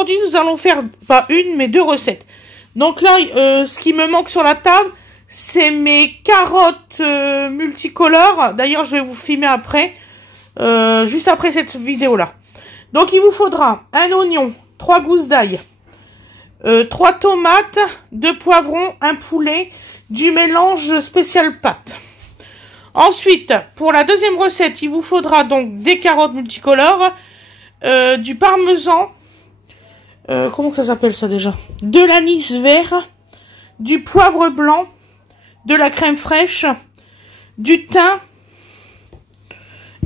aujourd'hui, nous allons faire pas une, mais 2 recettes. Donc là, ce qui me manque sur la table, c'est mes carottes multicolores. D'ailleurs, je vais vous filmer après, juste après cette vidéo-là. Donc, il vous faudra un oignon, 3 gousses d'ail, 3 tomates, 2 poivrons, un poulet, du mélange spécial pâte. Ensuite, pour la deuxième recette, il vous faudra donc des carottes multicolores, du parmesan, comment ça s'appelle ça déjà? De l'anis vert, du poivre blanc, de la crème fraîche, du thym,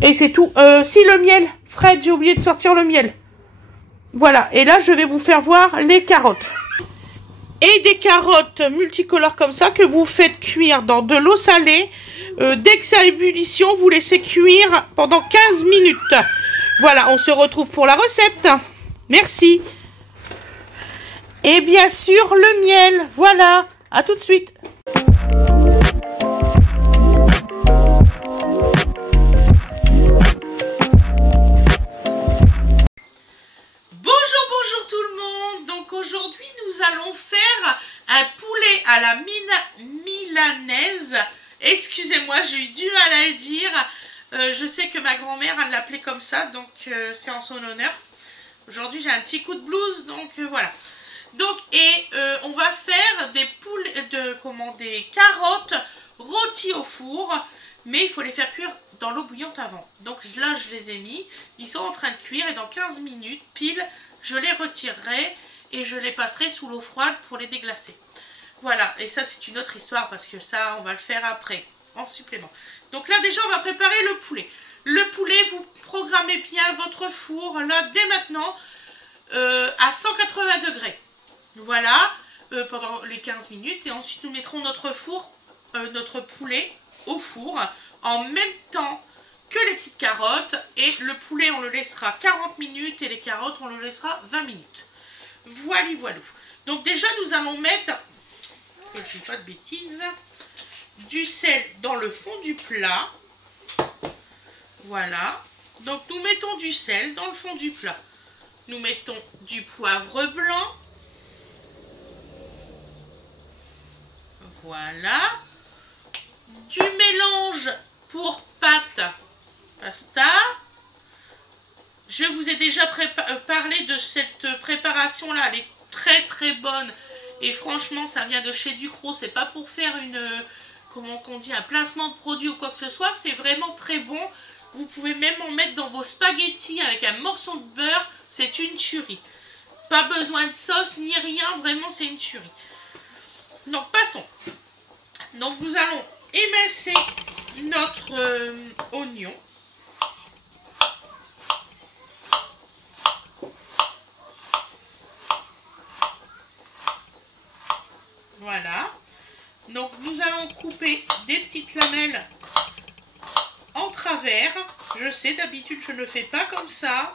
et c'est tout. Si le miel, Fred, j'ai oublié de sortir le miel. Voilà, et là je vais vous faire voir les carottes. Et des carottes multicolores comme ça que vous faites cuire dans de l'eau salée. Dès que c'est à ébullition, vous laissez cuire pendant 15 minutes. Voilà, on se retrouve pour la recette. Merci. Et bien sûr, le miel. Voilà, à tout de suite. Bonjour tout le monde. Donc aujourd'hui, nous allons faire un poulet à la milanaise. Excusez-moi, j'ai eu du mal à le dire. Je sais que ma grand-mère, elle l'appelait comme ça, donc c'est en son honneur. Aujourd'hui, j'ai un petit coup de blues, donc voilà. Donc, on va faire des carottes rôties au four, mais il faut les faire cuire dans l'eau bouillante avant. Donc là, je les ai mis, ils sont en train de cuire, et dans 15 minutes, pile, je les retirerai et je les passerai sous l'eau froide pour les déglacer. Voilà, et ça c'est une autre histoire parce que ça on va le faire après, en supplément. Donc là déjà on va préparer le poulet. Le poulet, vous programmez bien votre four là dès maintenant à 180 degrés. Voilà, pendant les 15 minutes. Et ensuite nous mettrons notre poulet au four en même temps que les petites carottes. Et le poulet on le laissera 40 minutes et les carottes on le laissera 20 minutes. Voilà, voilà. Donc déjà nous allons mettre... que je ne dis pas de bêtises, du sel dans le fond du plat. Voilà. Donc nous mettons du sel dans le fond du plat. Nous mettons du poivre blanc. Voilà. Du mélange pour pâte pasta. Je vous ai déjà parlé de cette préparation-là. Elle est très très bonne. Et franchement, ça vient de chez Ducros. C'est pas pour faire comment on dit, un placement de produit ou quoi que ce soit. C'est vraiment très bon. Vous pouvez même en mettre dans vos spaghettis avec un morceau de beurre. C'est une tuerie. Pas besoin de sauce ni rien. Vraiment, c'est une tuerie. Donc, passons. Donc, nous allons émincer notre oignon. Voilà. Donc nous allons couper des petites lamelles en travers. Je sais, d'habitude je ne fais pas comme ça.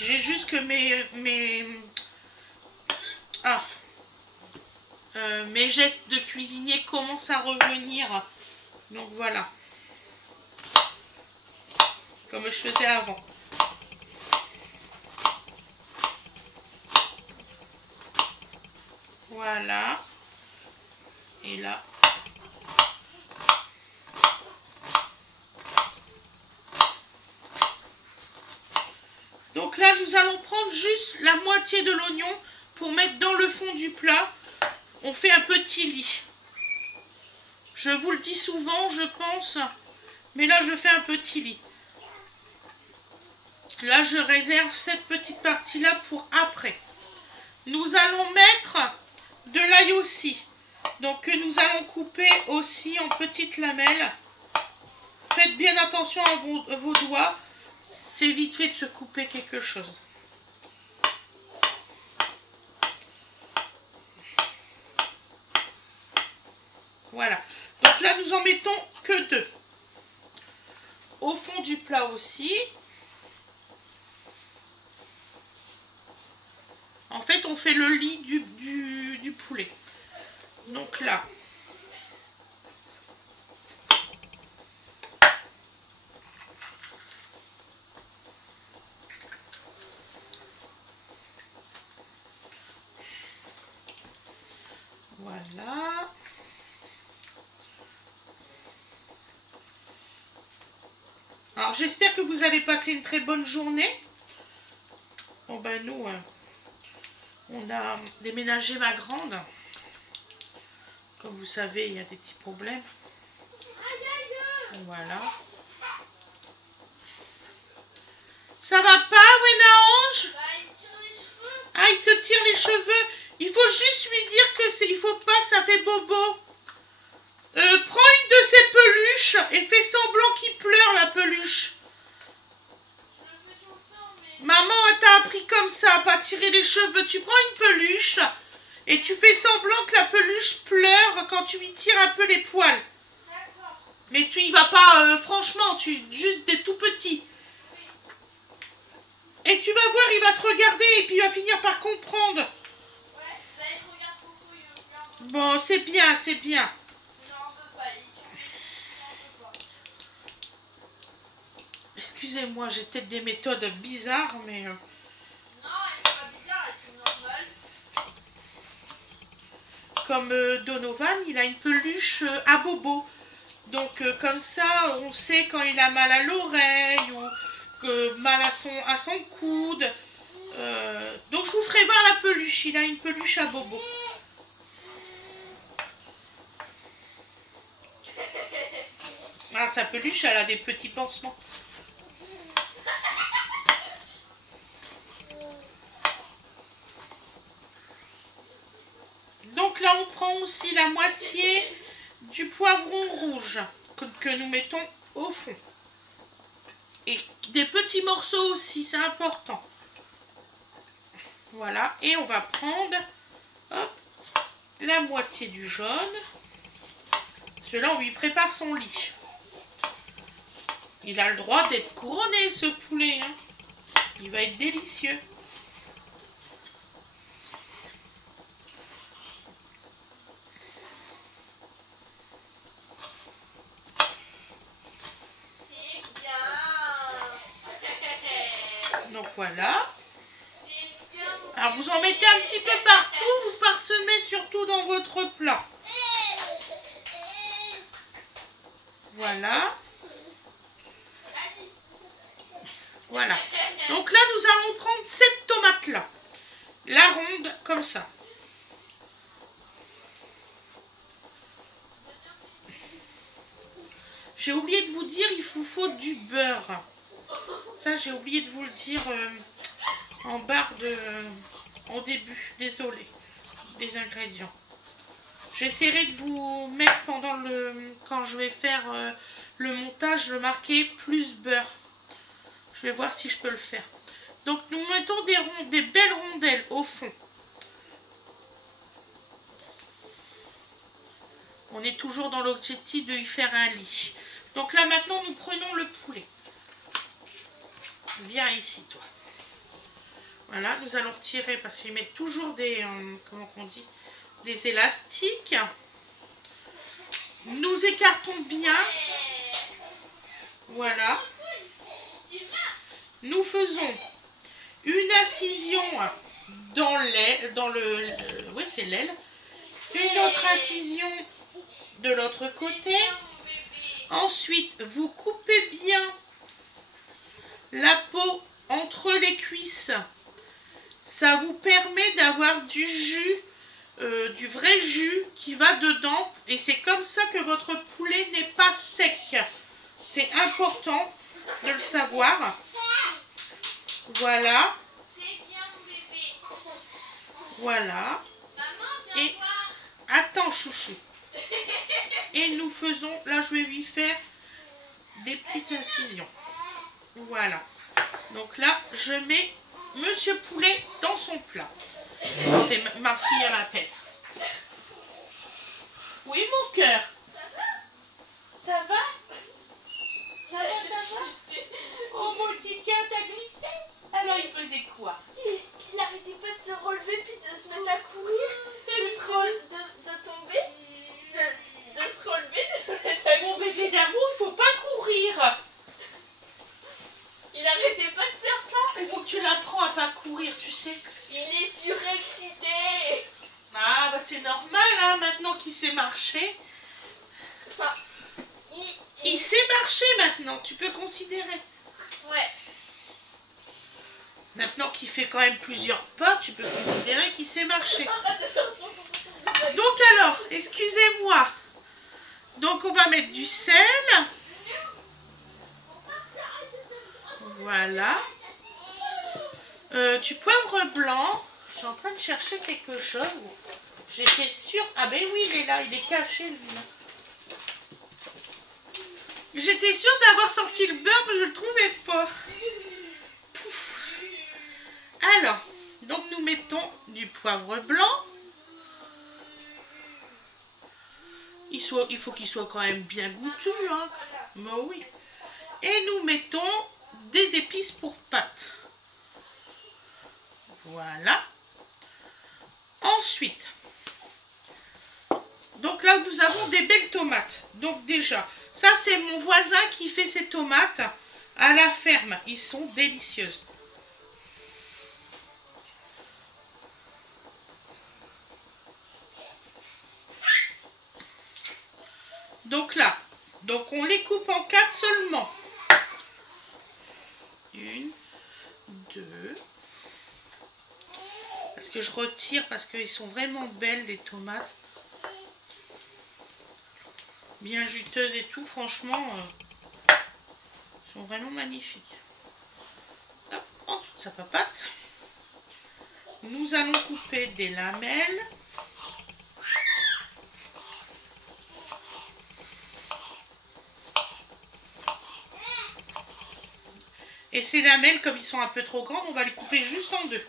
J'ai juste que mes gestes de cuisinier commencent à revenir. Donc voilà. Comme je faisais avant. Voilà. Et là. Donc là, nous allons prendre juste la moitié de l'oignon pour mettre dans le fond du plat. On fait un petit lit. Je vous le dis souvent, je pense. Mais là, je fais un petit lit. Là, je réserve cette petite partie-là pour après. Nous allons mettre de l'ail aussi. Donc, que nous allons couper aussi en petites lamelles. Faites bien attention à vos doigts. C'est vite fait de se couper quelque chose. Voilà. Donc là, nous en mettons que 2. Au fond du plat aussi. En fait, on fait le lit du poulet. Donc là. j'espère que vous avez passé une très bonne journée. Bon ben nous, on a déménagé ma grande. Comme vous savez, il y a des petits problèmes. Voilà. Ça va pas, Wenange? Ah, il te tire les cheveux. Il faut juste lui dire que il faut pas que ça fait bobo. Prends une de ses peluches et fais semblant qu'il pleure, la peluche. Maman, elle t'a appris comme ça, à pas tirer les cheveux. Tu prends une peluche et tu fais semblant que la peluche pleure quand tu lui tires un peu les poils. Mais tu y vas pas, franchement, juste des tout petits. Et tu vas voir, il va te regarder et puis il va finir par comprendre. Bon, c'est bien, c'est bien. Excusez-moi, j'ai peut-être des méthodes bizarres, mais... Non, elle n'est pas bizarre, elle est normale. Comme Donovan, il a une peluche à bobo. Donc, comme ça, on sait quand il a mal à l'oreille ou que mal à son coude. Donc, je vous ferai voir la peluche. Il a une peluche à bobo. Ah, sa peluche, elle a des petits pansements. Donc là, on prend aussi la moitié du poivron rouge que nous mettons au fond. Et des petits morceaux aussi, c'est important. Voilà, et on va prendre hop, la moitié du jaune. Celui-là, on lui prépare son lit. Il a le droit d'être couronné, ce poulet. Hein. Il va être délicieux. Donc voilà. Alors vous en mettez un petit peu partout, vous parsemez surtout dans votre plat. Voilà. Voilà. Donc là, nous allons prendre cette tomate-là. La ronde, comme ça. J'ai oublié de vous dire, il vous faut du beurre. Ça, j'ai oublié de vous le dire en barre en début. Désolée des ingrédients. J'essaierai de vous mettre quand je vais faire le montage, le marquer plus beurre. Je vais voir si je peux le faire. Donc nous mettons des belles rondelles au fond. On est toujours dans l'objectif de y faire un lit. Donc là maintenant nous prenons le poulet. Viens ici toi. Voilà, nous allons retirer parce qu'ils mettent toujours comment on dit, des élastiques. Nous écartons bien. Voilà. Nous faisons une incision dans l'aile, oui c'est l'aile. Une autre incision de l'autre côté. Ensuite, vous coupez bien la peau entre les cuisses. Ça vous permet d'avoir du jus, du vrai jus qui va dedans. Et c'est comme ça que votre poulet n'est pas sec. C'est important de le savoir. Voilà. Voilà. Et attends, chouchou. Et nous faisons, là je vais lui faire des petites incisions. Voilà. Donc là, je mets Monsieur Poulet dans son plat. Attendez, ma fille, elle m'appelle. Oui, mon cœur. Ça va? Ça va, ça va? Oh, mon petit cœur, t'as glissé? Alors, il faisait quoi? Il arrêtait pas de se relever puis de se mettre à courir, de tomber, de se relever, de se mettre à courir. Mon bébé d'amour, il faut pas courir. Il arrêtait pas de faire ça. Il faut que tu l'apprends à pas courir, tu sais. Il est surexcité. Ah, bah c'est normal, hein, maintenant qu'il sait marcher. Enfin, Il sait marché maintenant, tu peux considérer. Ouais. Maintenant qu'il fait quand même plusieurs pas, tu peux considérer qu'il sait marcher. Arrête de faire ton- Donc alors, excusez-moi. Donc on va mettre du sel. Voilà. Du poivre blanc. Je suis en train de chercher quelque chose. J'étais sûre... Ah ben oui, il est là, il est caché le vilain. J'étais sûre d'avoir sorti le beurre, mais je ne le trouvais pas. Pouf. Alors, donc nous mettons du poivre blanc. Il faut qu'il soit quand même bien goûtu, hein. Mais oui. Et nous mettons des épices pour pâte. Voilà. Ensuite, donc là nous avons des belles tomates. Donc déjà, ça c'est mon voisin qui fait ses tomates à la ferme. Ils sont délicieuses. Donc là, donc on les coupe en 4 seulement. 1, 2. Parce que je retire parce qu'ils sont vraiment belles les tomates. Bien juteuses et tout, franchement, elles sont vraiment magnifiques. Hop, en dessous de sa papate, nous allons couper des lamelles. Et ces lamelles, comme ils sont un peu trop grandes, on va les couper juste en deux.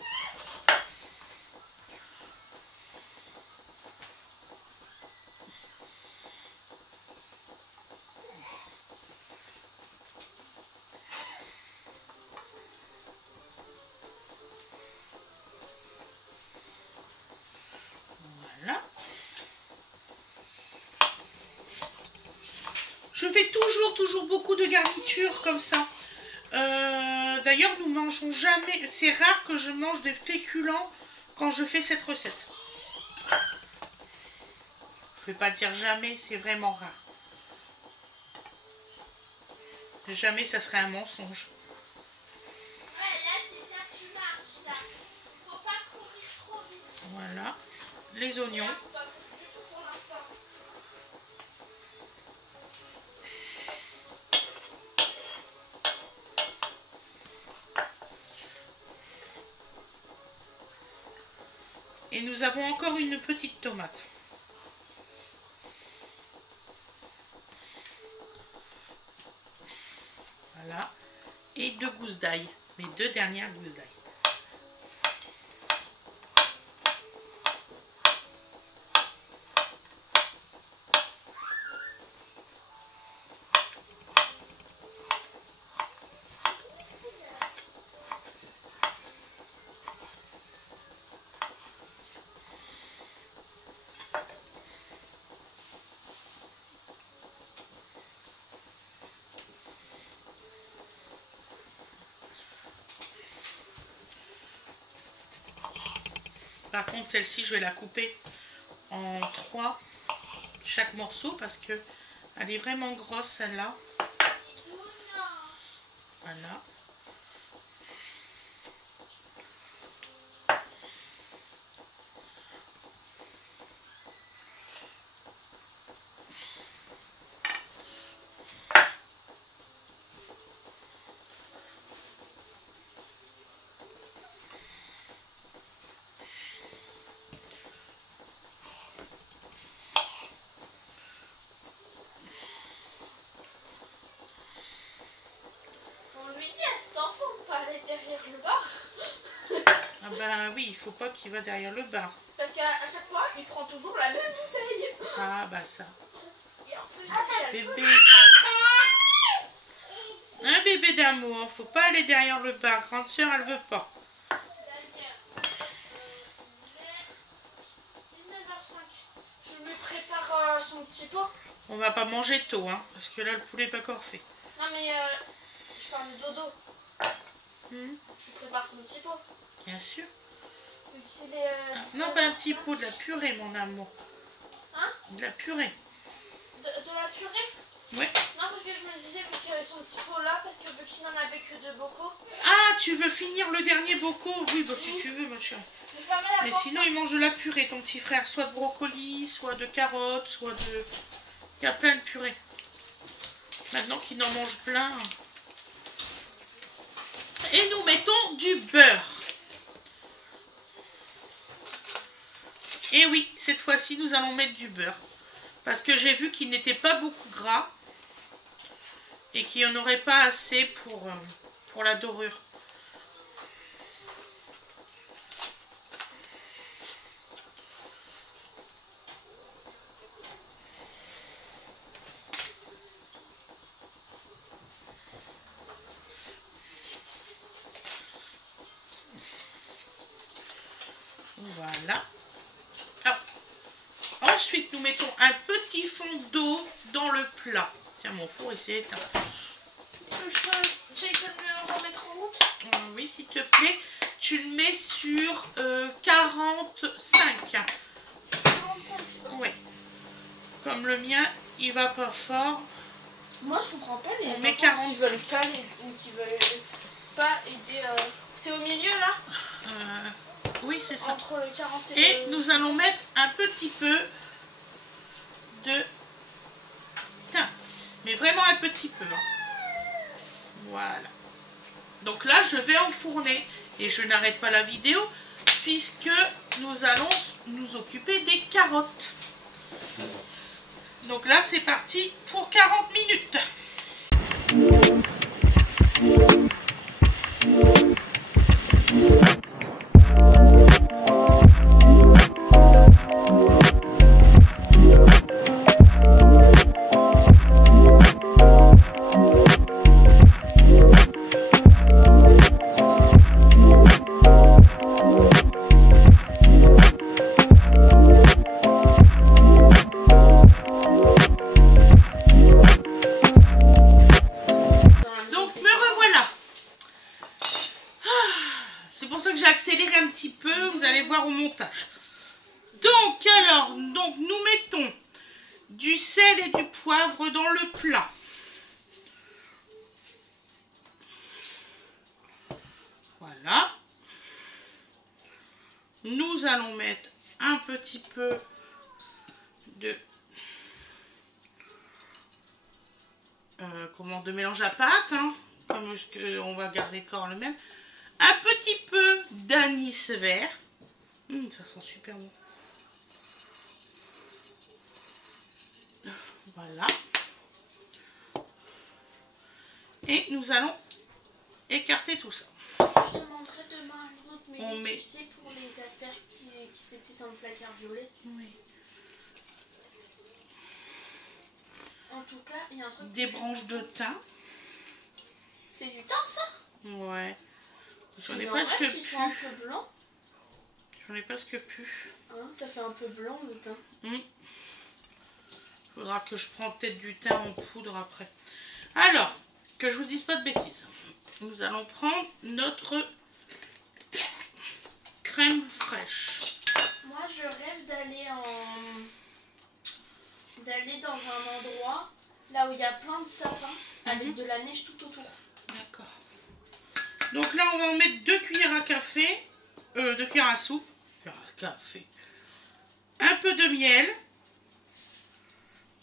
Voilà. Je fais toujours beaucoup de garnitures comme ça. D'ailleurs, nous mangeons jamais... C'est rare que je mange des féculents quand je fais cette recette. Je ne vais pas dire jamais, c'est vraiment rare. Jamais, ça serait un mensonge. Ouais, là, c'est là que tu marches, là. Faut pas courir trop vite. Voilà. Les oignons. Là, faut pas courir du tout pour l'instant. Et nous avons encore une petite tomate. Voilà. Et 2 gousses d'ail. Mes 2 dernières gousses d'ail. Par contre, celle-ci, je vais la couper en 3 chaque morceau parce que elle est vraiment grosse, celle-là. Voilà. On lui dit à cet enfant de pas aller derrière le bar. Ah ben oui, il faut pas qu'il va derrière le bar. Parce qu'à chaque fois, il prend toujours la même bouteille. Ah bah ça. Et en plus, Bébé. Un bébé d'amour, faut pas aller derrière le bar. Grande sœur, elle veut pas. 19h05. Je lui prépare son petit pot. On va pas manger tôt, hein, parce que là, le poulet n'est pas encore fait. Non mais je parle de dodo. Je lui prépare son petit pot. Bien sûr. Vu qu'il est, Non, pas un petit pot, de la purée, mon amour. Hein? De la purée. De la purée? Ouais. Non, parce que je me disais vu qu'il y avait son petit pot là, parce que vu qu'il n'en avait que 2 bocaux. Ah, tu veux finir le dernier bocaux? Oui, bah si tu veux, ma chérie. Mais sinon, il mange de la purée, ton petit frère. Soit de brocoli, soit de carottes, soit de... Il y a plein de purées. Maintenant qu'il en mange plein. Et nous mettons du beurre. Et oui, cette fois-ci, nous allons mettre du beurre. Parce que j'ai vu qu'il n'était pas beaucoup gras. Et qu'il n'y en aurait pas assez pour la dorure. Voilà. Alors, ensuite, nous mettons un petit fond d'eau dans le plat. Tiens, mon four, il s'est éteint. J'ai que de le remettre en route. Oui, s'il te plaît. Tu le mets sur 45. 45. Oui. Comme le mien, il va pas fort. Moi, je comprends pas les met gens 45. qui veulent caler ou qui veulent pas aider. C'est au milieu là, Oui, c'est ça. entre le 40 Et nous allons mettre un petit peu de thym. Mais vraiment un petit peu. Voilà. Donc là, je vais enfourner. Et je n'arrête pas la vidéo puisque nous allons nous occuper des carottes. Donc là, c'est parti pour 40 minutes. Vous allez voir au montage. Donc nous mettons du sel et du poivre dans le plat. Voilà. Nous allons mettre un petit peu de de mélange à pâte, hein, comme on va garder encore le même. Un petit peu d'anis vert. Ça sent super bon. Voilà. Et nous allons écarter tout ça. Je demanderai demain à l'autre, mais on met... tu sais, pour les affaires qui étaient dans le placard violet. Oui. En tout cas, il y a un truc. Des branches de thym. C'est du thym, ça? Ouais. J'en ai presque presque plus. Un peu blanc. J'en ai presque plus. Hein, ça fait un peu blanc le thym. Faudra que je prends peut-être du thym en poudre après. Alors, que je vous dise pas de bêtises. Nous allons prendre notre crème fraîche. Moi, je rêve d'aller dans un endroit là où il y a plein de sapins avec de la neige tout autour. D'accord. Donc là, on va en mettre 2 cuillères à café, 2 cuillères à soupe, café, un peu de miel,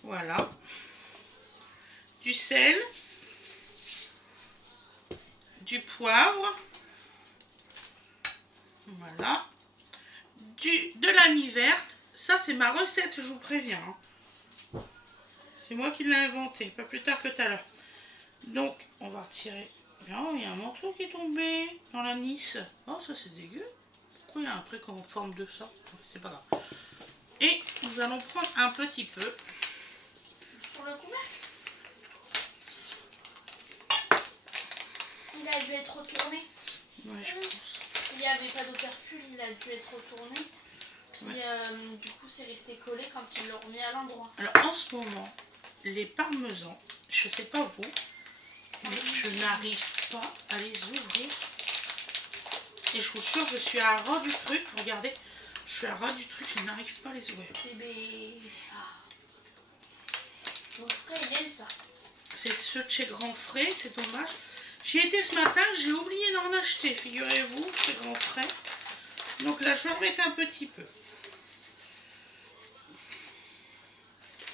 voilà, du sel, du poivre, voilà, de l'anis verte. Ça, c'est ma recette, je vous préviens. Hein. C'est moi qui l'ai inventé, pas plus tard que tout à l'heure. Donc, on va retirer. Oh, il y a un morceau qui est tombé dans l'anis. Oh, ça c'est dégueu. Pourquoi il y a un truc en forme de ça? C'est pas grave. Et nous allons prendre un petit peu. Sur le couvercle. Il a dû être retourné. Ouais, je pense. Il n'y avait pas d'opercule, il a dû être retourné. Puis du coup, c'est resté collé quand il l'a remis à l'endroit. Alors en ce moment, les parmesans, je sais pas vous, mais je n'arrive pas à les ouvrir. Et je vous jure, je suis à ras du truc. Regardez, je suis à ras du truc, je n'arrive pas à les ouvrir. En tout cas, il aime ça. C'est ceux de chez Grand Frais, c'est dommage. J'y étais ce matin, j'ai oublié d'en acheter, figurez-vous, chez Grand Frais. Donc là, je vais en mettre un petit peu.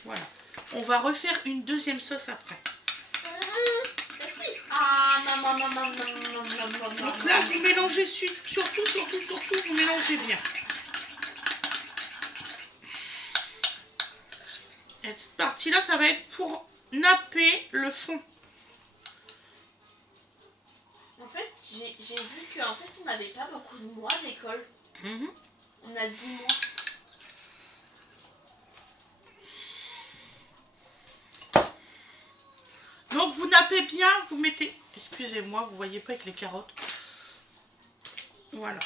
Voilà. On va refaire une deuxième sauce après. Merci. Ah, maman, maman, maman, maman, maman. Donc là, vous mélangez surtout, vous mélangez bien. Et cette partie-là, ça va être pour napper le fond. En fait, j'ai vu qu'en fait, on n'avait pas beaucoup de mois d'école. On a 10 mois. Donc vous nappez bien, vous mettez... Excusez-moi, vous voyez pas avec les carottes. Voilà.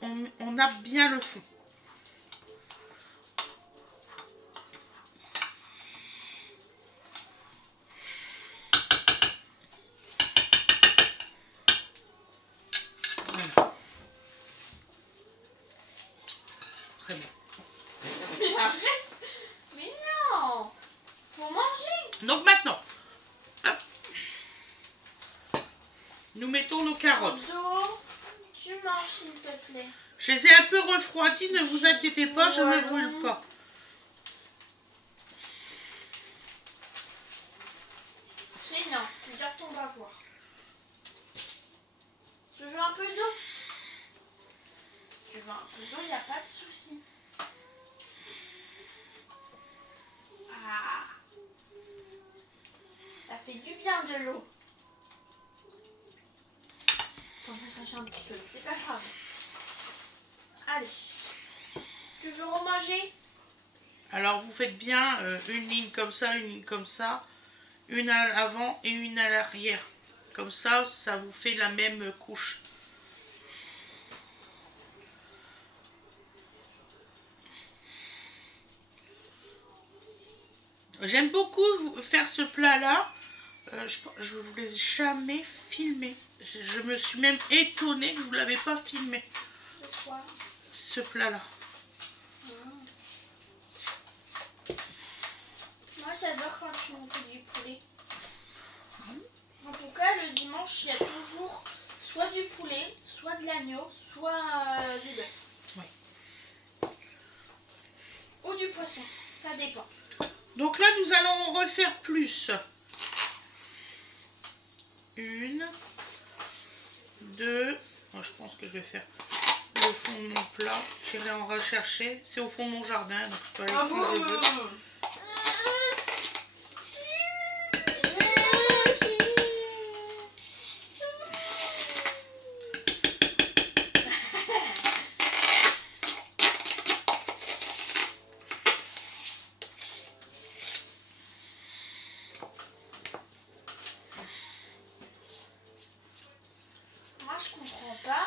On nappe bien le fond. Voilà. Très bien. Mais arrête. Mais non. Faut manger. Donc maintenant, hop, nous mettons nos carottes. Dodo, tu manges s'il te plaît. Je les ai un peu refroidies, ne vous inquiétez pas, je ne me brûle pas. Mais non, tu gardes ton bavoir. Tu veux un peu d'eau? Si tu veux un peu d'eau, il n'y a pas de souci. Ah, ça fait du bien de l'eau. T'en as caché un petit peu, c'est pas grave. Allez, tu veux remanger? Alors vous faites bien une ligne comme ça, une ligne comme ça, une à l'avant et une à l'arrière. Comme ça, ça vous fait la même couche. J'aime beaucoup faire ce plat-là. Je ne vous l'ai jamais filmé. Je me suis même étonnée que je ne vous l'avez pas filmé. De quoi? Ce plat-là. Moi j'adore quand tu nous fais du poulet. En tout cas, le dimanche, il y a toujours soit du poulet, soit de l'agneau, soit du bœuf. Oui. Ou du poisson, ça dépend. Donc là, nous allons en refaire plus. Une, deux. Moi, je pense que je vais faire le fond de mon plat. J'irai en rechercher. C'est au fond de mon jardin, donc je peux aller quand je veux. Moi, je comprends pas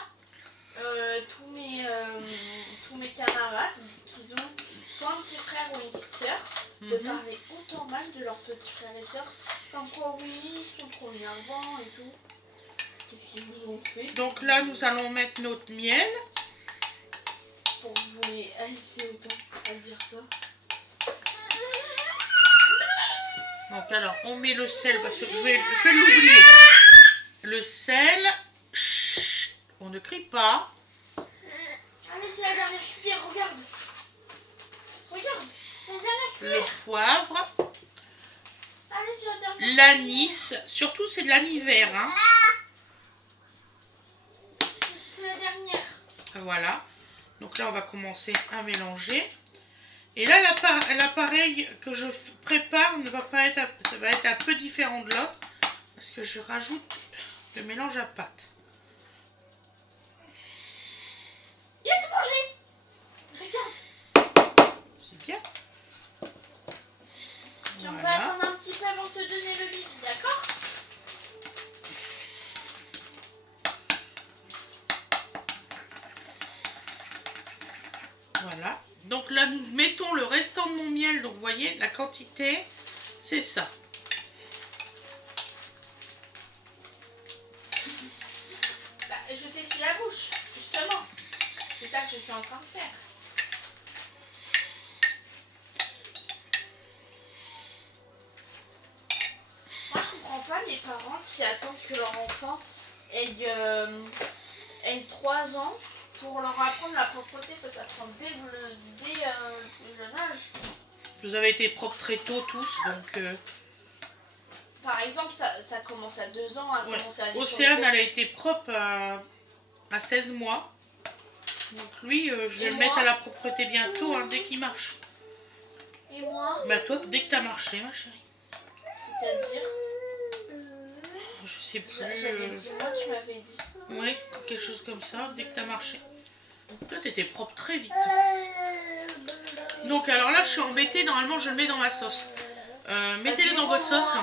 tous mes camarades qui ont soit un petit frère ou une petite soeur de parler autant mal de leurs petits frères et sœurs. Comme quoi, oui, ils sont trop énervants et tout. Qu'est-ce qu'ils vous ont fait? Donc là, nous allons mettre notre miel. Pour que vous les haïssiez autant à dire ça. Donc alors, on met le sel parce que je vais l'oublier. Le sel. Chut, on ne crie pas. Allez, c'est la dernière cuillère, regarde. Regarde, c'est la dernière Le cuillère. poivre. Allez, c'est la dernière L'anis. Surtout, c'est de l'anis vert. Hein. C'est la dernière. Voilà. Donc là, on va commencer à mélanger. Et là, l'appareil que je prépare ne va pas être, ça va être un peu différent de l'autre. Parce que je rajoute le mélange à pâte. Il a tout mangé. Regarde. C'est bien. On va Voilà. attendre un petit peu avant de te donner le bibi, d'accord? Voilà. Donc là, nous mettons le restant de mon miel. Donc, vous voyez, la quantité, c'est ça. Bah, je t'essuie la bouche, justement. C'est ça que je suis en train de faire. Moi, pas les parents qui attendent que leur enfant ait 3 ans pour leur apprendre la propreté. Ça s'apprend dès le plus jeune âge. Vous avez été propres très tôt tous, donc... Par exemple, ça commence à 2 ans. À commencer à Océane, elle a été propre à 16 mois. Donc lui, je vais le mettre à la propreté bientôt, hein, dès qu'il marche. Et moi? Bah toi, dès que t'as marché, ma chérie. C'est-à-dire? Je sais plus. J'avais dit, moi tu m'avais dit. Oui, quelque chose comme ça, dès que t'as marché. Toi, t'étais propre très vite. Donc alors là, je suis embêtée. Normalement, je le mets dans ma sauce. Mettez-le dans votre sauce.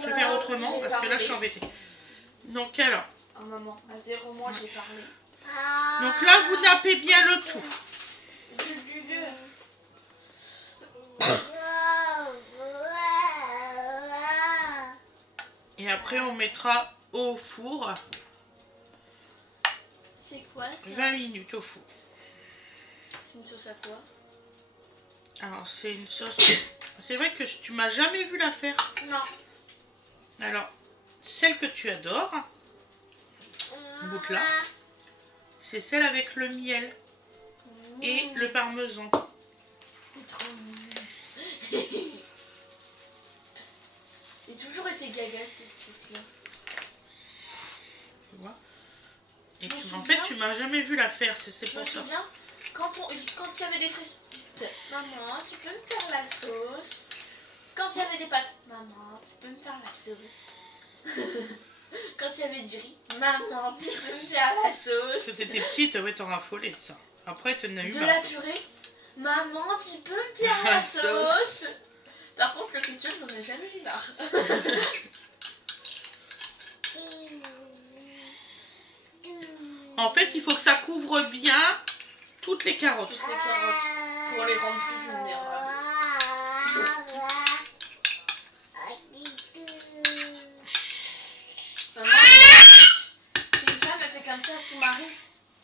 Je vais faire autrement parce que là, je suis embêtée. Donc alors. Oh maman, à 0 mois, j'ai parlé. Donc là, vous nappez bien le tout. Et après, on mettra au four. C'est quoi ça? 20 minutes au four. C'est une sauce à quoi? Alors, c'est une sauce... C'est vrai que tu m'as jamais vu la faire. Non. Alors, celle que tu adores, goûte là, c'est celle avec le miel et le parmesan. J'ai toujours été gaga cette sauce-là. Tu vois? Et en fait, tu m'as jamais vu la faire, c'est pour ça. Souviens, quand il y avait des frites, maman, tu peux me faire la sauce. Quand il y avait des pâtes, maman, tu peux me faire la sauce. Quand il y avait du riz, maman, tu peux me faire la sauce. Quand t'étais petite, ouais, t'en raffolais de ça. Après, t'en as eu de marre. la purée, maman, tu peux me faire la sauce. Par contre, le ketchup, j'en ai jamais eu marre. En fait, il faut que ça couvre bien toutes les carottes. Toutes les carottes, pour les rendre plus vulnérables. Maman, si une femme elle fait comme ça à son mari,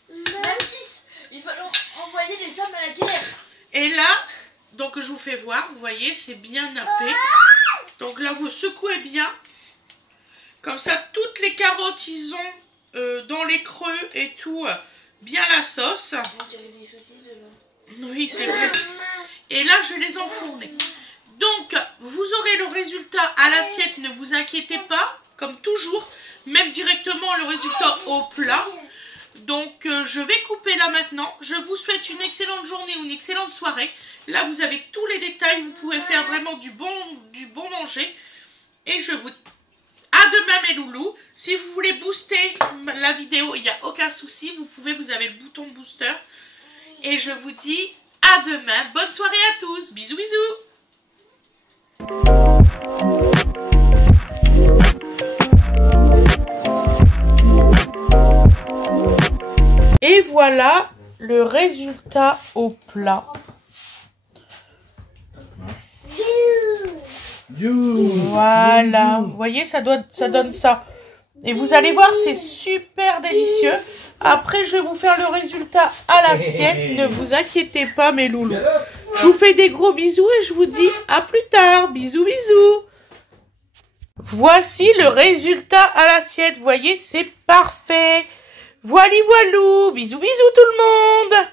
même si il faut envoyer les hommes à la guerre. Et là, donc je vous fais voir, vous voyez, c'est bien nappé. Donc là, vous secouez bien. Comme ça, toutes les carottes, ils ont dans les creux et tout, bien la sauce. On dirait des saucisses de... Oui, c'est vrai. Et là, je les enfourner. Donc, vous aurez le résultat à l'assiette, ne vous inquiétez pas, comme toujours. Même directement le résultat au plat. Donc, je vais couper là maintenant. Je vous souhaite une excellente journée ou une excellente soirée. Là, vous avez tous les détails. Vous pouvez faire vraiment du bon manger. Et je vous dis à demain mes loulous. Si vous voulez booster la vidéo, il n'y a aucun souci. Vous avez le bouton booster. Et je vous dis à demain. Bonne soirée à tous. Bisous, bisous. Et voilà le résultat au plat. Voilà, vous voyez, ça donne ça. Et vous allez voir, c'est super délicieux. Après, je vais vous faire le résultat à l'assiette. Ne vous inquiétez pas, mes loulous. Je vous fais des gros bisous et je vous dis à plus tard. Bisous, bisous. Voici le résultat à l'assiette. Vous voyez, c'est parfait. Voili voilou. Bisous, bisous tout le monde.